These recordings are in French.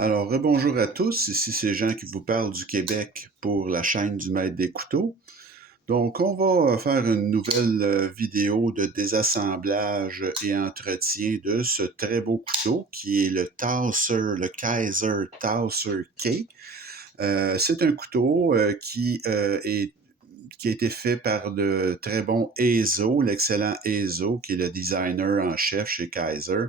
Alors, rebonjour à tous, ici c'est Jean qui vous parle du Québec pour la chaîne du Maître des couteaux. Donc, on va faire une nouvelle vidéo de désassemblage et entretien de ce très beau couteau qui est le Towser, le Kaiser Towser K. C'est un couteau qui a été fait par le très bon Eizo, l'excellent Eizo, qui est le designer en chef chez Kaiser.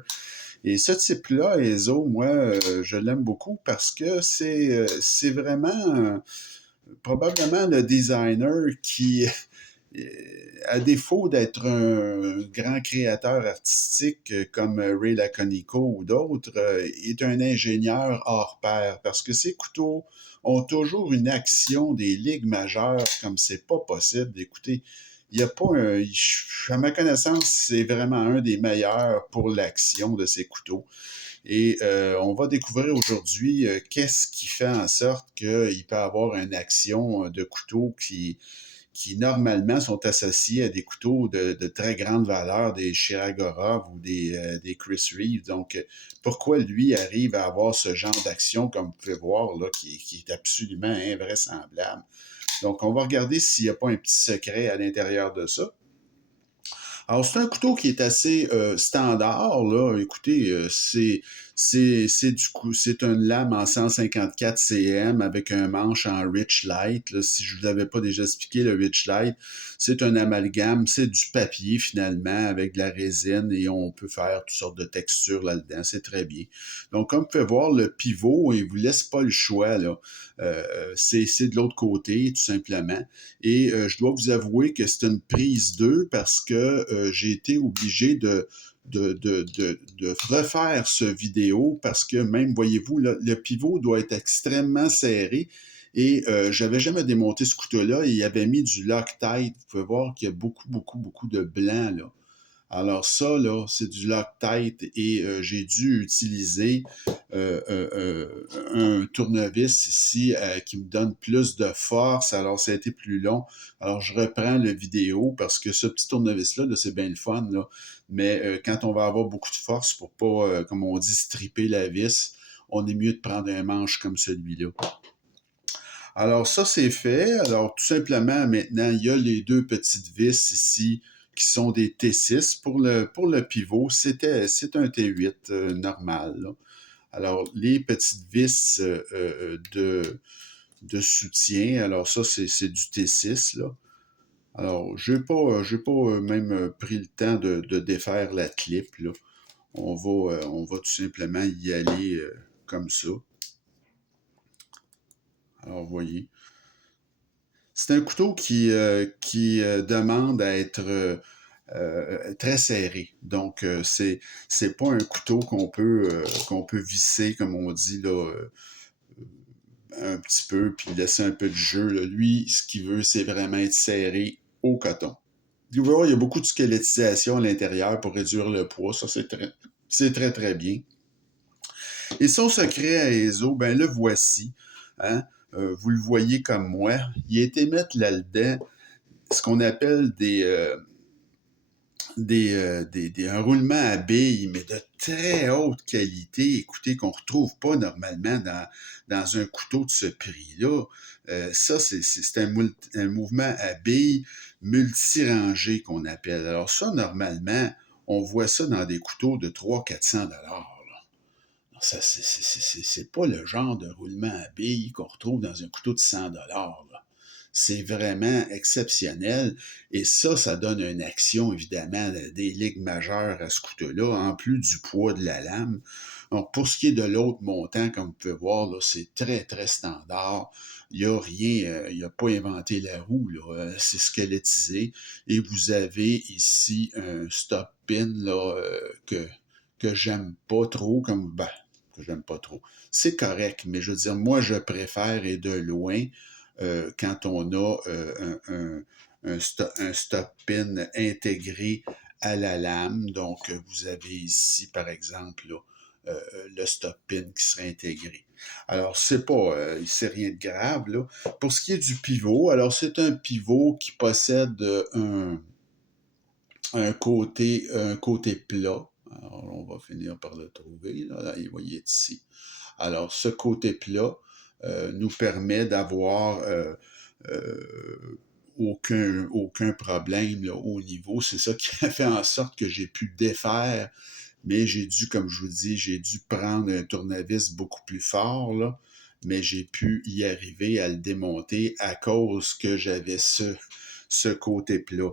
Et ce type-là, Eizo, moi, je l'aime beaucoup parce que c'est vraiment probablement le designer qui, à défaut d'être un grand créateur artistique comme Ray Laconico ou d'autres, est un ingénieur hors pair parce que ces couteaux ont toujours une action des ligues majeures comme c'est pas possible d'écouter. Il n'y a pas un, à ma connaissance, c'est vraiment un des meilleurs pour l'action de ces couteaux. Et on va découvrir aujourd'hui qu'est-ce qui fait en sorte qu'il peut avoir une action de couteau qui normalement sont associés à des couteaux de très grande valeur, des Shiragorov ou des Chris Reeve. Donc, pourquoi lui arrive à avoir ce genre d'action, comme vous pouvez voir, là, qui est absolument invraisemblable. Donc, on va regarder s'il n'y a pas un petit secret à l'intérieur de ça. Alors, c'est un couteau qui est assez standard, là. Écoutez, c'est une lame en 154 cm avec un manche en Rich Light. Là. Si je ne vous avais pas déjà expliqué, le Rich Light, c'est un amalgame, c'est du papier finalement avec de la résine et on peut faire toutes sortes de textures là-dedans. C'est très bien. Donc, comme vous pouvez voir, le pivot, il vous laisse pas le choix, là. C'est de l'autre côté, tout simplement. Et je dois vous avouer que c'est une prise 2 parce que j'ai été obligé de refaire ce vidéo parce que même, voyez-vous, le pivot doit être extrêmement serré et j'avais jamais démonté ce couteau-là et il avait mis du Loctite. Vous pouvez voir qu'il y a beaucoup de blanc, là. Alors ça, là, c'est du Loctite et j'ai dû utiliser un tournevis ici qui me donne plus de force. Alors ça a été plus long. Alors je reprends la vidéo parce que ce petit tournevis-là, là, c'est bien le fun, là. Mais quand on va avoir beaucoup de force pour pas, comme on dit, stripper la vis, on est mieux de prendre un manche comme celui-là. Alors ça, c'est fait. Alors tout simplement, maintenant, il y a les deux petites vis ici qui sont des T6 pour le pivot. C'est un T8 normal, là. Alors, les petites vis de soutien, alors ça, c'est du T6, là. Alors, j'ai pas même pris le temps de défaire la clip, là. On va tout simplement y aller comme ça. Alors, vous voyez. C'est un couteau qui demande à être très serré. Donc, c'est pas un couteau qu'on peut visser, comme on dit, là, un petit peu, puis laisser un peu de jeu. Là. Lui, ce qu'il veut, c'est vraiment être serré au coton. Vous voyez, il y a beaucoup de squelettisation à l'intérieur pour réduire le poids. Ça, très bien. Et son secret à ESO, ben le voici. Hein? Vous le voyez comme moi. Il a été mettre là-dedans ce qu'on appelle un roulement à billes, mais de très haute qualité, écoutez, qu'on ne retrouve pas normalement dans un couteau de ce prix-là. Ça, c'est un mouvement à billes multirangé qu'on appelle. Alors ça, normalement, on voit ça dans des couteaux de 300-400 $. Ça, c'est pas le genre de roulement à billes qu'on retrouve dans un couteau de 100 $. C'est vraiment exceptionnel. Et ça donne une action, évidemment, des ligues majeures à ce couteau-là, en plus du poids de la lame. Donc, pour ce qui est de l'autre montant, comme vous pouvez voir, là, c'est très standard. Il n'y a rien, il n'a pas inventé la roue, là. C'est squelettisé. Et vous avez ici un stop pin là, que j'aime pas trop, comme ben, que j'aime pas trop. C'est correct, mais je veux dire, moi, je préfère et de loin quand on a un stop pin intégré à la lame. Donc, vous avez ici, par exemple, là, le stop pin qui serait intégré. Alors, c'est rien de grave, là. Pour ce qui est du pivot, alors c'est un pivot qui possède un côté plat. Alors, on va finir par le trouver. Là, vous voyez ici. Alors, ce côté plat nous permet d'avoir aucun problème là, au niveau. C'est ça qui a fait en sorte que j'ai pu défaire, mais j'ai dû, comme je vous dis, j'ai dû prendre un tournevis beaucoup plus fort, là, mais j'ai pu y arriver à le démonter à cause que j'avais ce côté plat.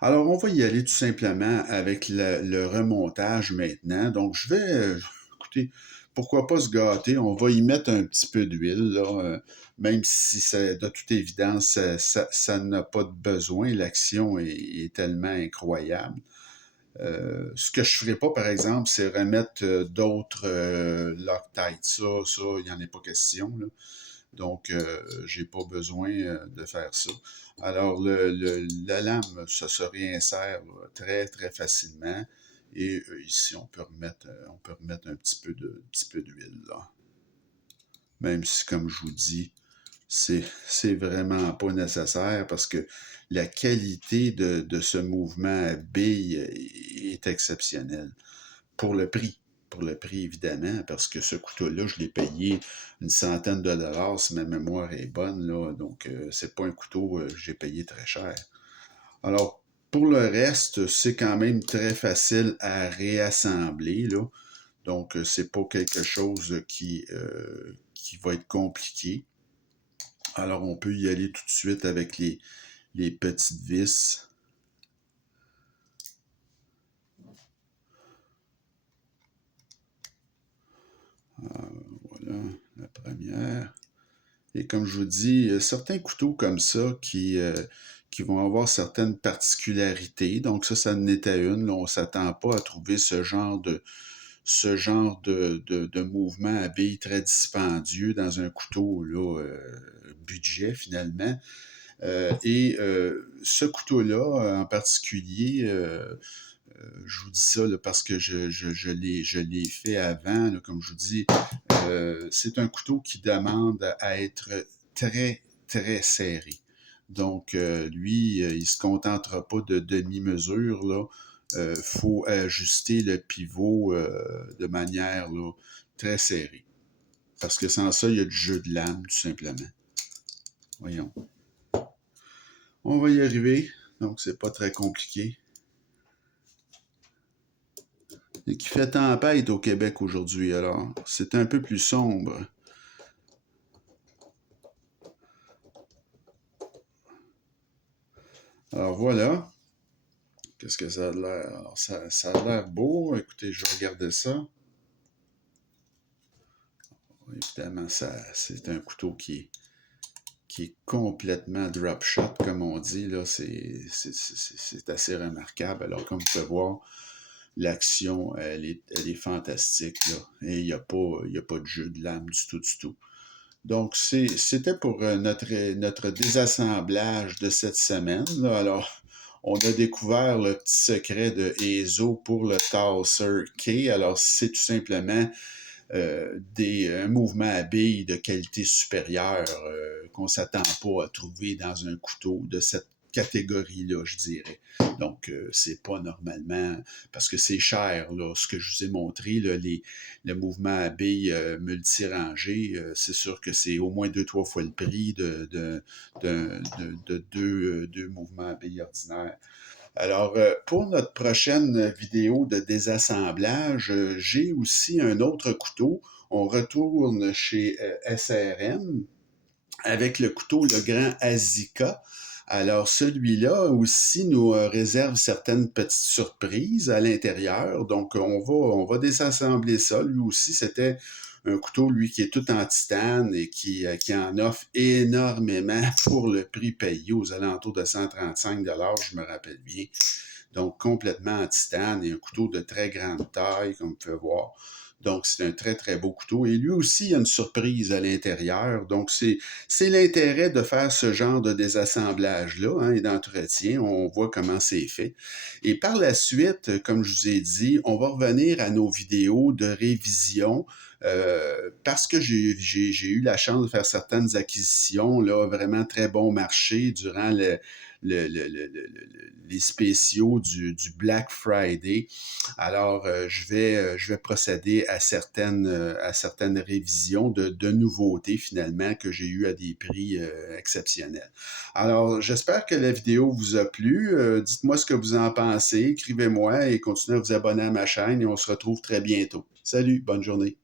Alors, on va y aller tout simplement avec le remontage maintenant. Donc, je vais, écoutez, pourquoi pas se gâter? On va y mettre un petit peu d'huile, là, même si ça, de toute évidence, ça n'a pas de besoin. L'action est tellement incroyable. Ce que je ne ferai pas, par exemple, c'est remettre d'autres Loctite. Ça, il n'y en a pas question, là. Donc, j'ai pas besoin de faire ça. Alors, la lame, ça se réinsère là, très, très facilement. Et ici, on peut remettre un petit peu d'huile, là. Même si, comme je vous dis, c'est vraiment pas nécessaire parce que la qualité de ce mouvement à bille est exceptionnelle pour le prix. Pour le prix, évidemment, parce que ce couteau-là, je l'ai payé une centaine de dollars, si ma mémoire est bonne, là. Donc, c'est pas un couteau que j'ai payé très cher. Alors, pour le reste, c'est quand même très facile à réassembler, là. Donc, c'est pas quelque chose qui va être compliqué. Alors, on peut y aller tout de suite avec les petites vis. Voilà, la première. Et comme je vous dis, certains couteaux comme ça qui vont avoir certaines particularités. Donc ça en était une. Là, on ne s'attend pas à trouver ce genre de mouvement à billes très dispendieux dans un couteau là, budget finalement. Ce couteau-là en particulier, je vous dis ça là, parce que je l'ai fait avant, là, comme je vous dis, c'est un couteau qui demande à être très, très serré. Donc, lui, il ne se contentera pas de demi-mesure, là. Faut ajuster le pivot de manière là, très serrée. Parce que sans ça, il y a du jeu de lame, tout simplement. Voyons. On va y arriver. Donc, c'est pas très compliqué. Et qui fait tempête au Québec aujourd'hui, alors c'est un peu plus sombre. Alors voilà, qu'est-ce que ça a l'air? Alors ça a l'air beau, écoutez, je regardais ça. Évidemment, c'est un couteau qui est complètement drop shot, comme on dit, là, c'est assez remarquable. Alors comme vous pouvez voir, l'action, elle est fantastique, là, et il n'y a pas de jeu de lame du tout, du tout. Donc, c'était pour notre désassemblage de cette semaine, là. Alors, on a découvert le petit secret de EZO pour le Towser K. Alors, c'est tout simplement un mouvement à billes de qualité supérieure qu'on ne s'attend pas à trouver dans un couteau de cette catégorie-là, je dirais. Donc, c'est pas normalement, parce que c'est cher, là, ce que je vous ai montré, là, le mouvement à billes multirangé, c'est sûr que c'est au moins 2-3 fois le prix de deux mouvements à billes ordinaires. Alors, pour notre prochaine vidéo de désassemblage, j'ai aussi un autre couteau. On retourne chez SRM avec le couteau Le Grand Azika. Alors, celui-là aussi nous réserve certaines petites surprises à l'intérieur. Donc, on va désassembler ça. Lui aussi, c'était un couteau, lui, qui est tout en titane et qui en offre énormément pour le prix payé aux alentours de 135 je me rappelle bien. Donc, complètement en titane et un couteau de très grande taille, comme vous pouvez voir. Donc, c'est un très, très beau couteau. Et lui aussi, il y a une surprise à l'intérieur. Donc, c'est l'intérêt de faire ce genre de désassemblage-là, hein, et d'entretien. On voit comment c'est fait. Et par la suite, comme je vous ai dit, on va revenir à nos vidéos de révision parce que j'ai eu la chance de faire certaines acquisitions, là, vraiment très bon marché durant les spéciaux du Black Friday. Alors, je vais procéder à certaines révisions de nouveautés finalement que j'ai eues à des prix exceptionnels. Alors, j'espère que la vidéo vous a plu. Dites-moi ce que vous en pensez. Écrivez-moi et continuez à vous abonner à ma chaîne et on se retrouve très bientôt. Salut, bonne journée.